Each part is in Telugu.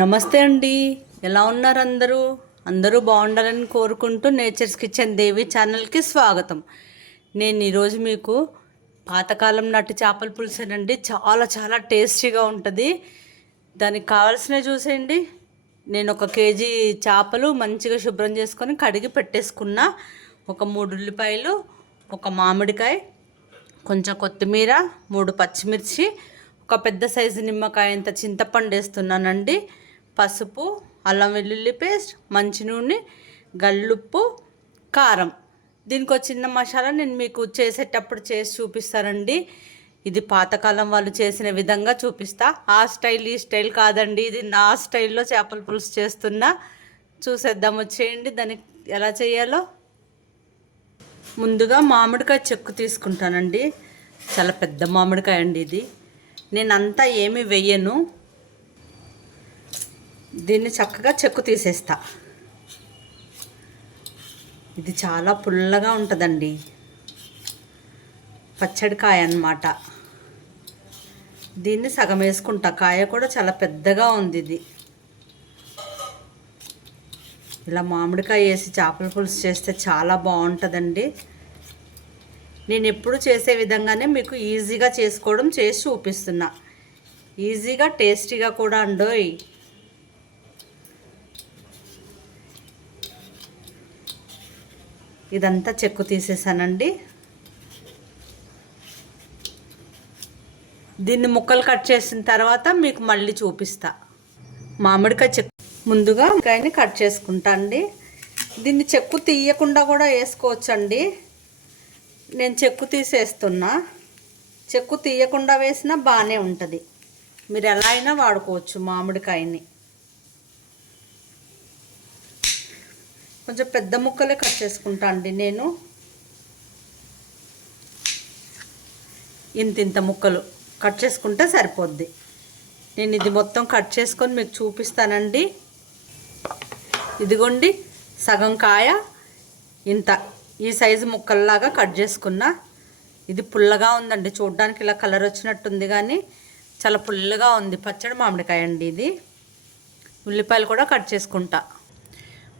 నమస్తే అండి. ఎలా ఉన్నారు అందరూ? అందరూ బాగుండాలని కోరుకుంటూ నేచర్స్ కిచెన్ దేవి ఛానల్కి స్వాగతం. నేను ఈరోజు మీకు పాతకాలం నాటి చేపల పులుసేనండి. చాలా చాలా టేస్టీగా ఉంటుంది. దానికి కావాల్సినవి చూసేయండి. నేను ఒక కేజీ చేపలు మంచిగా శుభ్రం చేసుకొని కడిగి పెట్టేసుకున్న ఒక మూడు ఉల్లిపాయలు ఒక మామిడికాయ కొంచెం కొత్తిమీర మూడు పచ్చిమిర్చి ఒక పెద్ద సైజు నిమ్మకాయ అంత చింతపండు వేస్తున్నానండి. పసుపు అల్లం వెల్లుల్లి పేస్ట్ మంచి నూనె గల్లుప్పు కారం. దీనికి ఒక చిన్న మసాలా నేను మీకు చేసేటప్పుడు చేసి చూపిస్తానండి. ఇది పాతకాలం వాళ్ళు చేసిన విధంగా చూపిస్తా. ఆ స్టైల్ ఈ స్టైల్ కాదండి. ఇది నా స్టైల్లో చేపల పులుసు చేస్తున్నా. చూసేద్దాం వచ్చేయండి. దానికి ఎలా చేయాలో? ముందుగా మామిడికాయ చెక్కు తీసుకుంటానండి. చాలా పెద్ద మామిడికాయ అండి ఇది. నేను అంతా ఏమి వెయ్యను దీన్ని చక్కగా చెక్కు తీసేస్తా. ఇది చాలా పుల్లగా ఉంటుందండి. పచ్చడికాయ అన్నమాట. దీన్ని సగం వేసుకుంటా. కాయ కూడా చాలా పెద్దగా ఉంది ఇది. ఇలా మామిడికాయ వేసి చేపల పులుసు చేస్తే చాలా బాగుంటుందండి. నేను ఎప్పుడు చేసే విధంగానే మీకు ఈజీగా చేసుకోవడం చేసి చూపిస్తున్నా. ఈజీగా టేస్టీగా కూడా అండోయ్. ఇదంతా చెక్కు తీసేసానండి. దీన్ని ముక్కలు కట్ చేసిన తర్వాత మీకు మళ్ళీ చూపిస్తా. మామిడికాయ చెక్కు ముందుగా కాయని కట్ చేసుకుంటా అండి. దీన్ని చెక్కు తీయకుండా కూడా వేసుకోవచ్చండి. నేను చెక్కు తీసేస్తున్నా. చెక్కు తీయకుండా వేసినా బాగానే ఉంటుంది. మీరు ఎలా అయినా వాడుకోవచ్చు మామిడికాయని. కొంచెం పెద్ద ముక్కలే కట్ చేసుకుంటా అండి నేను. ఇంత ఇంత ముక్కలు కట్ చేసుకుంటే సరిపోద్ది. నేను ఇది మొత్తం కట్ చేసుకొని మీకు చూపిస్తానండి. ఇదిగోండి సగం కాయ ఇంత ఈ సైజు ముక్కల్లాగా కట్ చేసుకున్నా. ఇది పుల్లగా ఉందండి చూడడానికి ఇలా కలర్ వచ్చినట్టుంది కానీ చాలా పుల్లగా ఉంది పచ్చడి మామిడికాయ అండి ఇది. ఉల్లిపాయలు కూడా కట్ చేసుకుంటా.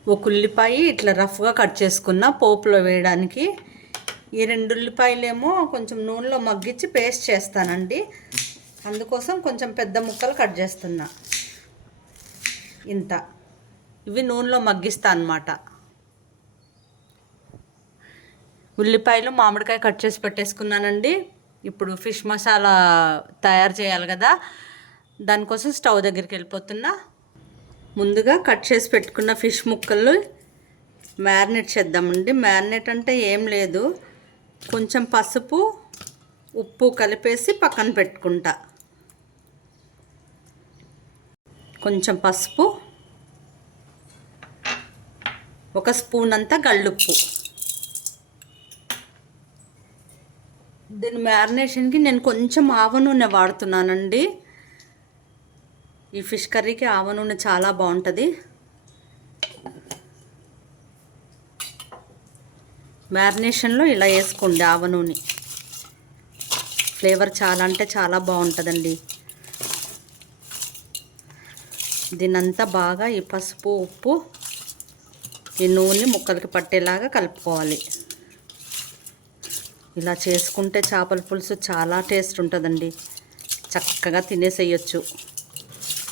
ఒక ఉల్లిపాయ ఇట్లా రఫ్గా కట్ చేసుకున్న పోపులో వేయడానికి. ఈ రెండు ఉల్లిపాయలేమో కొంచెం నూనెలో మగ్గించి పేస్ట్ చేస్తానండి. అందుకోసం కొంచెం పెద్ద ముక్కలు కట్ చేస్తున్నా. ఇంత. ఇవి నూనెలో మగ్గిస్తా అన్నమాట. ఉల్లిపాయలు మామిడికాయ కట్ చేసి పెట్టేసుకున్నానండి. ఇప్పుడు ఫిష్ మసాలా తయారు చేయాలి కదా. దానికోసం స్టవ్ దగ్గరికి వెళ్ళిపోతున్నా. ముందుగా కట్ చేసి పెట్టుకున్న ఫిష్ ముక్కలు మ్యారినేట్ చేద్దామండి. మ్యారినేట్ అంటే ఏం లేదు. కొంచెం పసుపు ఉప్పు కలిపేసి పక్కన పెట్టుకుంటా. కొంచెం పసుపు ఒక స్పూన్ అంతా గళ్ళుప్పు. దీని మ్యారినేషన్కి నేను కొంచెం ఆవ నూనె వాడుతున్నానండి. ఈ ఫిష్ కర్రీకి ఆవ నూనె చాలా బాగుంటుంది. మ్యారినేషన్లో ఇలా వేసుకోండి ఆవ నూనె. ఫ్లేవర్ చాలా అంటే చాలా బాగుంటుందండి. దీనంతా బాగా ఈ పసుపు ఉప్పు ఈ నూనె ముక్కలకి పట్టేలాగా కలుపుకోవాలి. ఇలా చేసుకుంటే చేపల పులుసు చాలా టేస్ట్ ఉంటుందండి. చక్కగా తినేసేయచ్చు.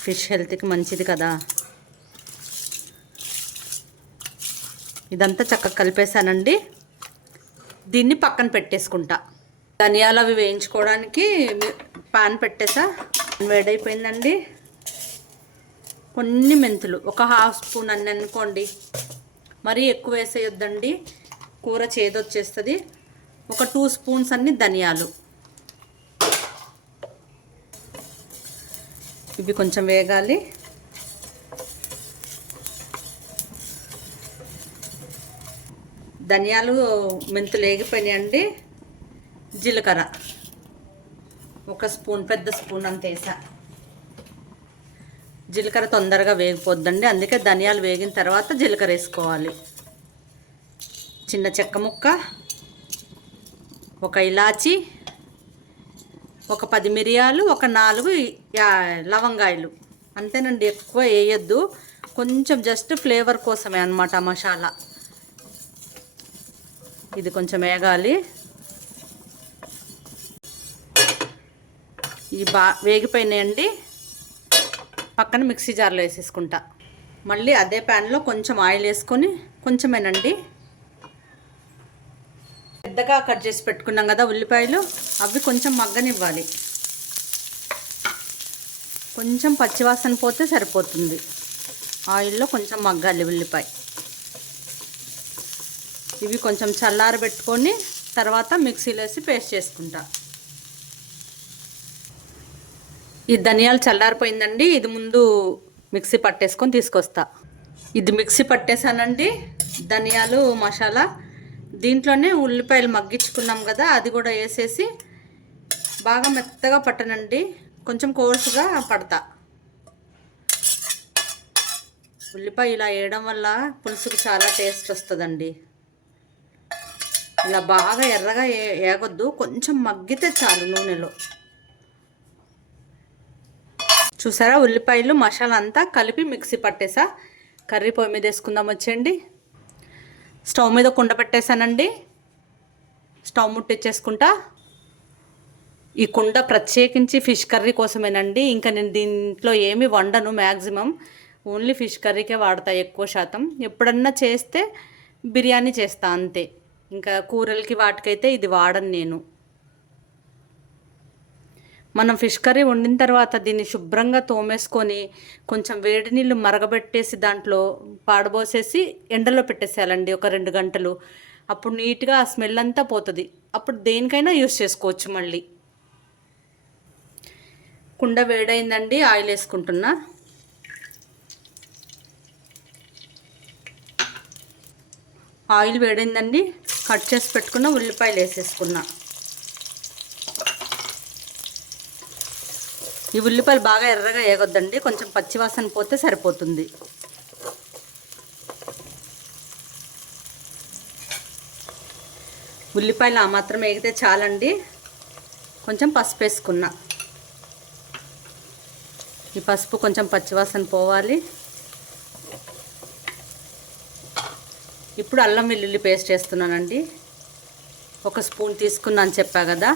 ఫిష్ హెల్త్కి మంచిది కదా. ఇదంతా చక్కగా కలిపేశానండి. దీన్ని పక్కన పెట్టేసుకుంటా. ధనియాలు అవి వేయించుకోవడానికి పాన్ పెట్టేసా. వేడైపోయిందండి. కొన్ని మెంతులు ఒక హాఫ్ స్పూన్ అన్ని అనుకోండి. మరీ ఎక్కువ వేసేయొద్దండి. కూర చేదొచ్చేస్తుంది. ఒక టూ స్పూన్స్ అన్ని ధనియాలు. ఇవి కొంచెం వేగాలి. ధనియాలు మెంతులు వేగిపోయినాయండి. జీలకర్ర. ఒక స్పూన్ పెద్ద స్పూన్ అంత వేసా. జీలకర్ర తొందరగా వేగిపోద్దండి. అందుకే ధనియాలు వేగిన తర్వాత జీలకర్ర వేసుకోవాలి. చిన్న చెక్క ముక్క ఒక ఇలాచి ఒక పది మిరియాలు ఒక నాలుగు యా- లవంగాయలు. అంతేనండి ఎక్కువ వేయద్దు కొంచెం జస్ట్ ఫ్లేవర్ కోసమే అనమాట మసాలా. ఇది కొంచెం వేగాలి. ఇవి బా వేగిపోయినాయండి. పక్కన మిక్సీ జార్లో వేసేసుకుంటా. మళ్ళీ అదే ప్యాన్లో కొంచెం ఆయిల్ వేసుకొని కొంచెమేనండి. పెద్దగా కట్ చేసి పెట్టుకున్నాం కదా ఉల్లిపాయలు అవి కొంచెం మగ్గనివ్వాలి. కొంచెం పచ్చివాసన పోతే సరిపోతుంది. ఆయిల్లో కొంచెం మగ్గాలి ఉల్లిపాయ. ఇవి కొంచెం చల్లారబెట్టుకొని తర్వాత మిక్సీలో వేసి పేస్ట్ చేసుకుంటా. ఈ ధనియాలు చల్లారిపోయిందండి ఇది ముందు మిక్సీ పట్టేసుకొని తీసుకొస్తా. ఇది మిక్సీ పట్టేసానండి ధనియాలు మసాలా దీంట్లోనే ఉల్లిపాయలు మగ్గించుకున్నాం కదా అది కూడా వేసేసి బాగా మెత్తగా పట్టనండి. కొంచెం కోర్సుగా పడతా. ఉల్లిపాయ ఇలా వేయడం వల్ల పులుసుకు చాలా టేస్ట్ వస్తుందండి. ఇలా బాగా ఎర్రగా ఏ కొంచెం మగ్గితే చాలు నూనెలో. చూసారా ఉల్లిపాయలు మసాలా అంతా కలిపి మిక్సీ పట్టేసా. కర్రీ పొయ్యి మీద వేసుకుందాం వచ్చేయండి. స్టవ్ మీద కుండ పెట్టేశానండి. స్టవ్ ముట్టించేసుకుంటా ఈ కుండ ప్రత్యేకించి ఫిష్ కర్రీ కోసమేనండి. ఇంకా నేను దీంట్లో ఏమి వండను మ్యాక్సిమం ఓన్లీ ఫిష్ కర్రీకే వాడతా ఎక్కువ శాతం. ఎప్పుడన్నా చేస్తే బిర్యానీ చేస్తా అంతే. ఇంకా కూరలకి వాటికైతే ఇది వాడను నేను. మనం ఫిష్ కర్రీ వండిన తర్వాత దీన్ని శుభ్రంగా తోమేసుకొని కొంచెం వేడి నీళ్ళు మరగబెట్టేసి దాంట్లో పాడబోసేసి ఎండలో పెట్టేసేయాలండి ఒక రెండు గంటలు. అప్పుడు నీట్గా ఆ స్మెల్ అంతా పోతుంది. అప్పుడు దేనికైనా యూస్ చేసుకోవచ్చు మళ్ళీ. కుండ వేడైందండి ఆయిల్ వేసుకుంటున్నా. ఆయిల్ వేడైందండి కట్ చేసి పెట్టుకున్న ఉల్లిపాయలు వేసేసుకున్నా. ఈ ఉల్లిపాయలు బాగా ఎర్రగా వేయగొద్దండి కొంచెం పచ్చివాసన పోతే సరిపోతుంది. ఉల్లిపాయలు ఆ మాత్రం వేగితే చాలండి. కొంచెం పసుపు వేసుకున్నా. ఈ పసుపు కొంచెం పచ్చివాసన పోవాలి. ఇప్పుడు అల్లం వెల్లుల్లి పేస్ట్ వేస్తున్నానండి. ఒక స్పూన్ తీసుకున్నాను చెప్పా కదా.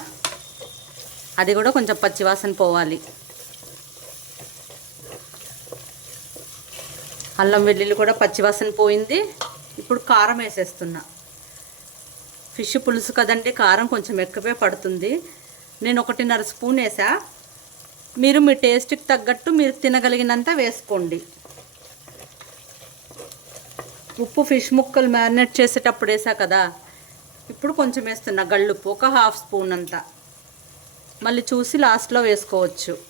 అది కూడా కొంచెం పచ్చివాసన పోవాలి. అల్లం వెల్లుల్లి కూడా పచ్చివాసన పోయింది. ఇప్పుడు కారం వేసేస్తున్నా. ఫిష్ పులుసు కదండి కారం కొంచెం ఎక్కువే పడుతుంది. నేను ఒకటిన్నర స్పూన్ వేసా. మీరు మీ టేస్ట్కి తగ్గట్టు మీరు తినగలిగినంత వేసుకోండి. ఉప్పు ఫిష్ ముక్కలు మ్యారినేట్ చేసేటప్పుడు వేసా కదా. ఇప్పుడు కొంచెం వేస్తున్నా గళ్ళుప్పు ఒక హాఫ్ స్పూన్ అంతా. మళ్ళీ చూసి లాస్ట్లో వేసుకోవచ్చు.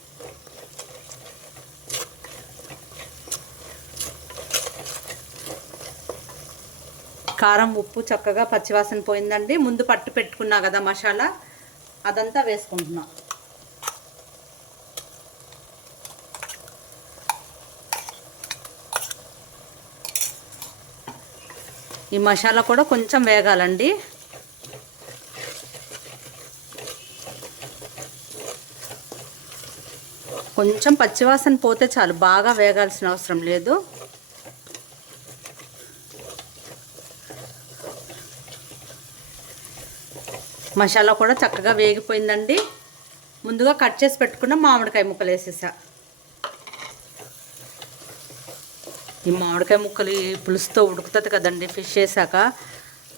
కారం ఉప్పు చక్కగా పచ్చివాసన పోయిందండి. ముందు పట్టు పెట్టుకున్నా కదా మసాలా అదంతా వేసుకుంటున్నా. ఈ మసాలా కూడా కొంచెం వేగాలండి. కొంచెం పచ్చివాసన పోతే చాలు బాగా వేగాల్సిన అవసరం లేదు. మసాలా కూడా చక్కగా వేగిపోయిందండి. ముందుగా కట్ చేసి పెట్టుకున్న మామిడికాయ ముక్కలు వేసేసా. ఈ మామిడికాయ ముక్కలు ఈ పులుసుతో ఉడుకుతుంది కదండి ఫిష్ వేసాక.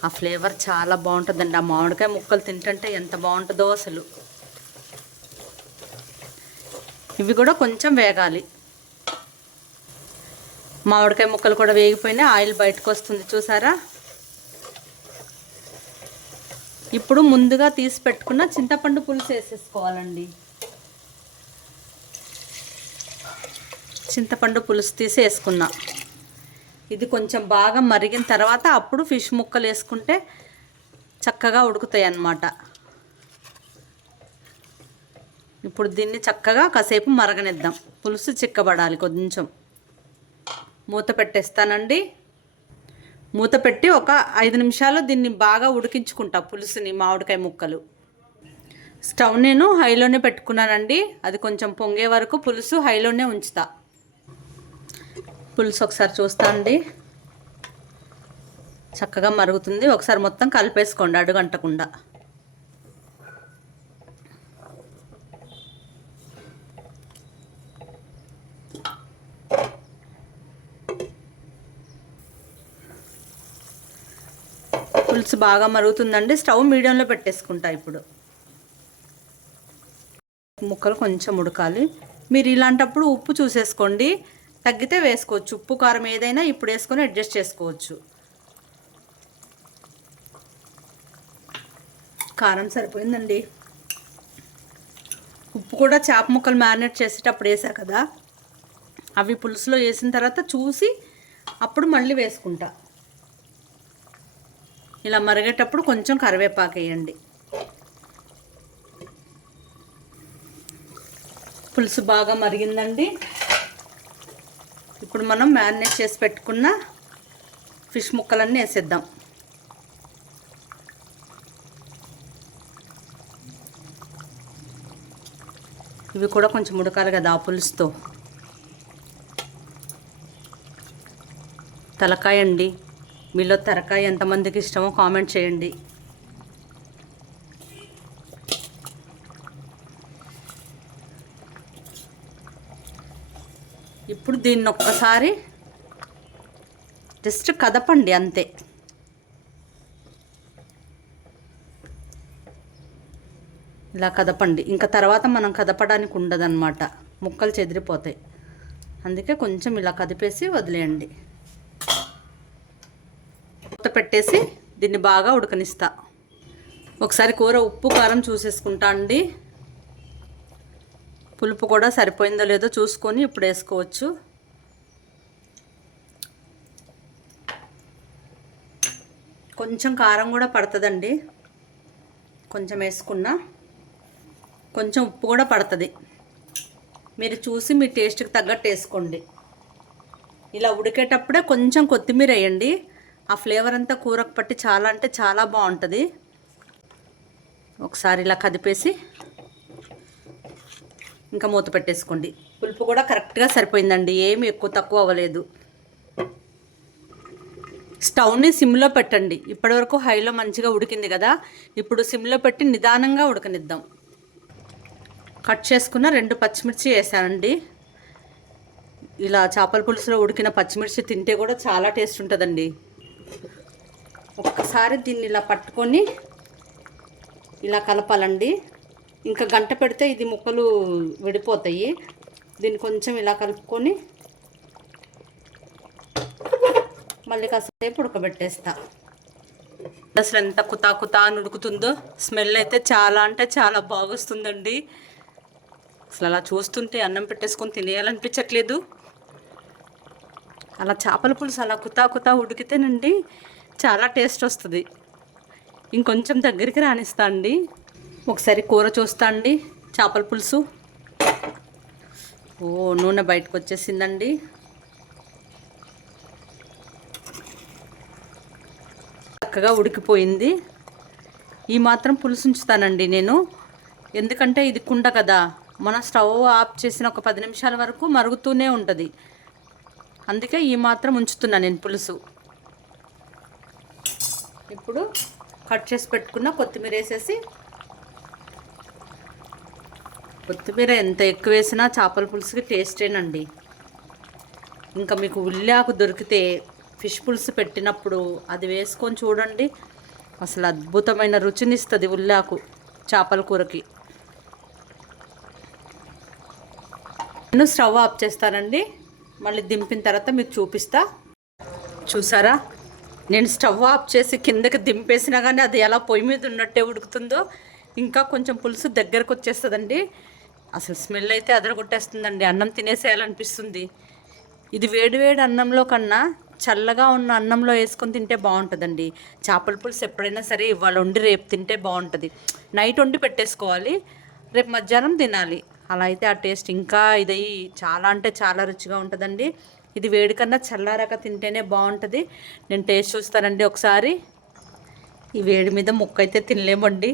ఆ ఫ్లేవర్ చాలా బాగుంటుందండి. ఆ మామిడికాయ ముక్కలు తింటుంటే ఎంత బాగుంటుందో అసలు. ఇవి కూడా కొంచెం వేగాలి. మామిడికాయ ముక్కలు కూడా వేగిపోయినాయి. ఆయిల్ బయటకు వస్తుంది చూసారా? ఇప్పుడు ముందుగా తీసి పెట్టుకున్న చింతపండు పులుసు వేసేసుకోవాలండి. చింతపండు పులుసు తీసి వేసుకున్నా. ఇది కొంచెం బాగా మరిగిన తర్వాత అప్పుడు ఫిష్ ముక్కలు వేసుకుంటే చక్కగా ఉడుకుతాయి అన్నమాట. ఇప్పుడు దీన్ని చక్కగా కాసేపు మరగనిద్దాం. పులుసు చిక్కబడాలి కొంచెం. మూత పెట్టేస్తానండి. మూత పెట్టి ఒక ఐదు నిమిషాలు దీన్ని బాగా ఉడికించుకుంటా పులుసుని మామిడికాయ ముక్కలు. స్టవ్ నేను హైలోనే పెట్టుకున్నానండి. అది కొంచెం పొంగే వరకు పులుసు హైలోనే ఉంచుతా. పులుసు ఒకసారి చూస్తా అండి. చక్కగా మరుగుతుంది. ఒకసారి మొత్తం కలిపేసుకోండి అడుగంటకుండా. పులుసు బాగా మరుగుతుందండి. స్టవ్ మీడియంలో పెట్టేసుకుంటా ఇప్పుడు. ముక్కలు కొంచెం ఉడకాలి. మీరు ఇలాంటప్పుడు ఉప్పు చూసేసుకోండి. తగ్గితే వేసుకోవచ్చు. ఉప్పు కారం ఏదైనా ఇప్పుడు వేసుకొని అడ్జస్ట్ చేసుకోవచ్చు. కారం సరిపోయిందండి. ఉప్పు కూడా చేప ముక్కలు మ్యారినేట్ చేసేటప్పుడు వేసా కదా. అవి పులుసులో వేసిన తర్వాత చూసి అప్పుడు మళ్ళీ వేసుకుంటా. ఇలా మరిగేటప్పుడు కొంచెం కరివేపాకు వేయండి. పులుసు బాగా మరిగిందండి. ఇప్పుడు మనం మ్యారినేట్ చేసి పెట్టుకున్న ఫిష్ ముక్కలన్నీ వేసేద్దాం. ఇవి కూడా కొంచెం ఉడకాలి కదా ఆ పులుసుతో. తలకాయ అండి మీలో తరకాయ ఎంతమందికి ఇష్టమో కామెంట్ చేయండి. ఇప్పుడు దీన్ని ఒక్కసారి జస్ట్ కదపండి అంతే. ఇలా కదపండి. ఇంకా తర్వాత మనం కదపడానికి ఉండదన్నమాట. ముక్కలు చెదిరిపోతాయి. అందుకే కొంచెం ఇలా కదిపేసి వదిలేయండి. మూత పెట్టేసి దీన్ని బాగా ఉడకనిస్తా. ఒకసారి కూర ఉప్పు కారం చూసేసుకుంటా అండి. పులుపు కూడా సరిపోయిందో లేదో చూసుకొని ఇప్పుడు వేసుకోవచ్చు. కొంచెం కారం కూడా పడుతుందండి. కొంచెం వేసుకున్నా కొంచెం ఉప్పు కూడా పడుతుంది. మీరు చూసి మీ టేస్ట్కి తగ్గట్టు వేసుకోండి. ఇలా ఉడికేటప్పుడే కొంచెం కొత్తిమీర వేయండి. ఆ ఫ్లేవర్ అంతా కూరకు పట్టి చాలా అంటే చాలా బాగుంటుంది. ఒకసారి ఇలా కదిపేసి ఇంకా మూత పెట్టేసుకోండి. పులుపు కూడా కరెక్ట్గా సరిపోయిందండి ఏమి ఎక్కువ తక్కువ అవ్వలేదు. స్టవ్ని సిమ్లో పెట్టండి. ఇప్పటివరకు హైలో మంచిగా ఉడికింది కదా ఇప్పుడు సిమ్లో పెట్టి నిదానంగా ఉడకనిద్దాం. కట్ చేసుకున్న రెండు పచ్చిమిర్చి వేసానండి. ఇలా చేపల పులుసులో ఉడికిన పచ్చిమిర్చి తింటే కూడా చాలా టేస్ట్ ఉంటుందండి. ఒక్కసారి దీన్ని ఇలా పట్టుకొని ఇలా కలపాలండి. ఇంకా గంట పెడితే ఇది ముక్కలు విడిపోతాయి. దీన్ని కొంచెం ఇలా కలుపుకొని మళ్ళీ కాసేపు ఉడకబెట్టేస్తా. అసలు ఎంత కుతా కుతా అని ఉడుకుతుందో స్మెల్ అయితే చాలా అంటే చాలా బాగొస్తుందండి. అసలు అలా చూస్తుంటే అన్నం పెట్టేసుకొని తినేయాలనిపించట్లేదు. అలా చేపల పులుసు అలా కుతా కుతా ఉడికితేనండి చాలా టేస్ట్ వస్తుంది. ఇంకొంచెం దగ్గరికి రానిస్తా అండి. ఒకసారి కూర చూస్తా అండి చేపల పులుసు. ఓ నూనె బయటకు వచ్చేసిందండి చక్కగా ఉడికిపోయింది. ఈ మాత్రం పులుసు ఉంచుతానండి నేను. ఎందుకంటే ఇది కుండ కదా. మన స్టవ్ ఆఫ్ చేసిన ఒక పది నిమిషాల వరకు మరుగుతూనే ఉంటుంది. అందుకే ఈ మాత్రం ఉంచుతున్నాను నేను పులుసు. ఇప్పుడు కట్ చేసి పెట్టుకున్న కొత్తిమీర వేసేసి కొత్తిమీర ఎంత ఎక్కువ వేసినా చేపల పులుసుకి టేస్టేనండి. ఇంకా మీకు ఉల్లాకు దొరికితే ఫిష్ పులుసు పెట్టినప్పుడు అది వేసుకొని చూడండి. అసలు అద్భుతమైన రుచినిస్తుంది ఉల్లాకు చేపల కూరకి. నేను స్టవ్ ఆఫ్ చేస్తానండి. మళ్ళీ దింపిన తర్వాత మీకు చూపిస్తా. చూసారా? నేను స్టవ్ ఆఫ్ చేసి కిందకి దింపేసినా కానీ అది ఎలా పొయ్యి మీద ఉన్నట్టే ఉడుకుతుందో ఇంకా కొంచెం పులుసు దగ్గరకు వచ్చేస్తుందండి. అసలు స్మెల్ అయితే అదరగొట్టేస్తుందండి. అన్నం తినేసేయాలనిపిస్తుంది. ఇది వేడివేడి అన్నంలో కన్నా చల్లగా ఉన్న అన్నంలో వేసుకొని తింటే బాగుంటుందండి. చేపల పులుసు ఎప్పుడైనా సరే ఇవాళ వండి రేపు తింటే బాగుంటుంది. నైట్ వండి పెట్టేసుకోవాలి. రేపు మధ్యాహ్నం తినాలి. అలా అయితే ఆ టేస్ట్ ఇంకా ఇది చాలా అంటే చాలా రుచిగా ఉంటుందండి. ఇది వేడి కన్నా చల్లారాక తింటేనే బాగుంటుంది. నేను టేస్ట్ చూస్తానండి ఒకసారి. ఈ వేడి మీద ముక్క అయితే తినలేమండి.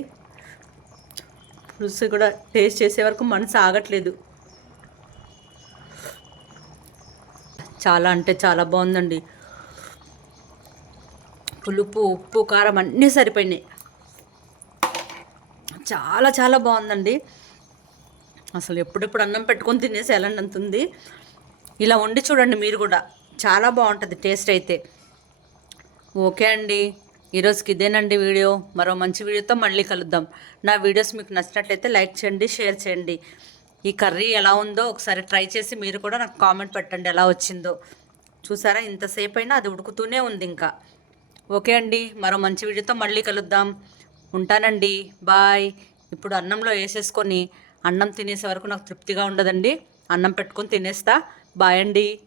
పులుసు కూడా టేస్ట్ చేసే వరకు మనసు ఆగట్లేదు. చాలా అంటే చాలా బాగుందండి. పులుపు ఉప్పు కారం అన్నీ సరిపోయినాయి. చాలా చాలా బాగుందండి. అసలు ఎప్పుడెప్పుడు అన్నం పెట్టుకొని తినేసేయాలని అంతుంది. ఇలా వండి చూడండి మీరు కూడా. చాలా బాగుంటుంది టేస్ట్ అయితే. ఓకే అండి. ఈరోజుకి ఇదేనండి వీడియో. మరో మంచి వీడియోతో మళ్ళీ కలుద్దాం. నా వీడియోస్ మీకు నచ్చినట్లయితే లైక్ చేయండి షేర్ చేయండి. ఈ కర్రీ ఎలా ఉందో ఒకసారి ట్రై చేసి మీరు కూడా నాకు కామెంట్ పెట్టండి ఎలా వచ్చిందో. చూసారా? ఇంతసేపు అయినా అది ఉడుకుతూనే ఉంది ఇంకా. ఓకే అండి. మరో మంచి వీడియోతో మళ్ళీ కలుద్దాం. ఉంటానండి. బాయ్. ఇప్పుడు అన్నంలో వేసేసుకొని అన్నం తినేసే వరకు నాకు తృప్తిగా ఉండదండి. అన్నం పెట్టుకొని తినేస్తా. బాయ్ అండి.